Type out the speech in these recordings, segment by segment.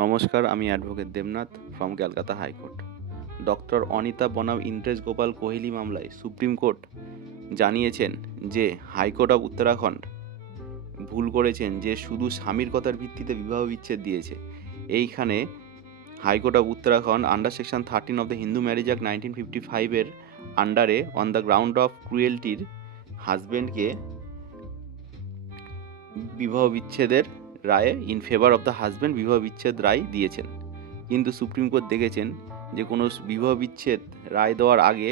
নমস্কার, আমি advocate Debnath from Calcutta high court. Doctor Anita বনাম ইন্দ্রেশ গোপাল কোহেলি মামলায় সুপ্রিম কোর্ট জানিয়েছেন যে হাইকোর্ট অফ উত্তরাখণ্ড ভুল করেছেন যে শুধু স্বামীর কথার ভিত্তিতে বিবাহ বিচ্ছেদ দিয়েছে। এইখানে high court of Uttarakhand under section 13 of the Hindu Marriage Act 1955 আন্ডারে অন দ্য গ্রাউন্ড অফ ক্রুয়েলটির হাজব্যান্ডকে বিবাহ বিচ্ছেদের রায়ে in favour of the husband বিবাহ বিচ্ছেদ রায় দিয়েছেন। কিন্তু সুপ্রিম কোর্ট দেখেছেন যে কোনো বিবাহ বিচ্ছেদ রায় দেওয়ার আগে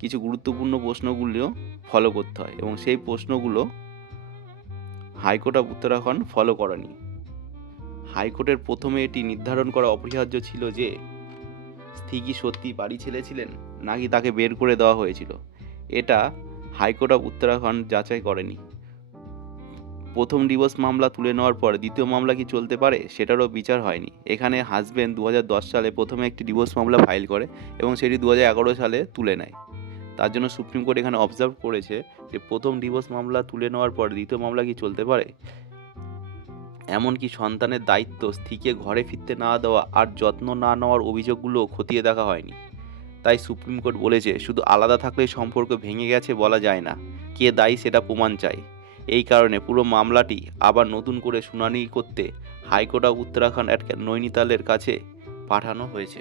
কিছু গুরুত্বপূর্ণ প্রশ্নগুলিও ফলো করতে হয় এবং সেই প্রশ্নগুলো হাইকোর্ট অফ উত্তরাখণ্ড ফলো করেনি। হাইকোর্টের প্রথমে এটি নির্ধারণ করা অপরিহার্য ছিল যে স্ত্রী কি সত্যি বাড়ি ছেড়েছিলেন নাকি তাকে বের করে দেওয়া হয়েছিল। এটা হাইকোর্ট অফ উত্তরাখণ্ড যাচাই করেনি। প্রথম ডিভোর্স মামলা তুলে নেওয়ার পর দ্বিতীয় মামলা কি চলতে পারে সেটারও বিচার হয়নি। এখানে হাজব্যান্ড 2010 সালে প্রথমে একটি ডিভোর্স মামলা ফাইল করে এবং সেটি 2011 সালে তুলে নেয়। তার জন্য সুপ্রিম কোর্ট এখানে অবজার্ভ করেছে যে প্রথম ডিভোর্স মামলা তুলে নেওয়ার পর দ্বিতীয় মামলা কি চলতে পারে। এমনকি সন্তানের দায়িত্ব স্ত্রীকে ঘরে ফিরতে না দেওয়া আর যত্ন না নেওয়ার অভিযোগগুলো খতিয়ে দেখা হয়নি। তাই সুপ্রিম কোর্ট বলেছে শুধু আলাদা থাকলেই সম্পর্ক ভেঙে গেছে বলা যায় না, কে দায়ী সেটা প্রমাণ চাই। এই কারণে পুরো মামলাটি আবার নতুন করে শুনানি করতে হাইকোর্ট অফ উত্তরাখণ্ড নৈনিতালের কাছে পাঠানো হয়েছে।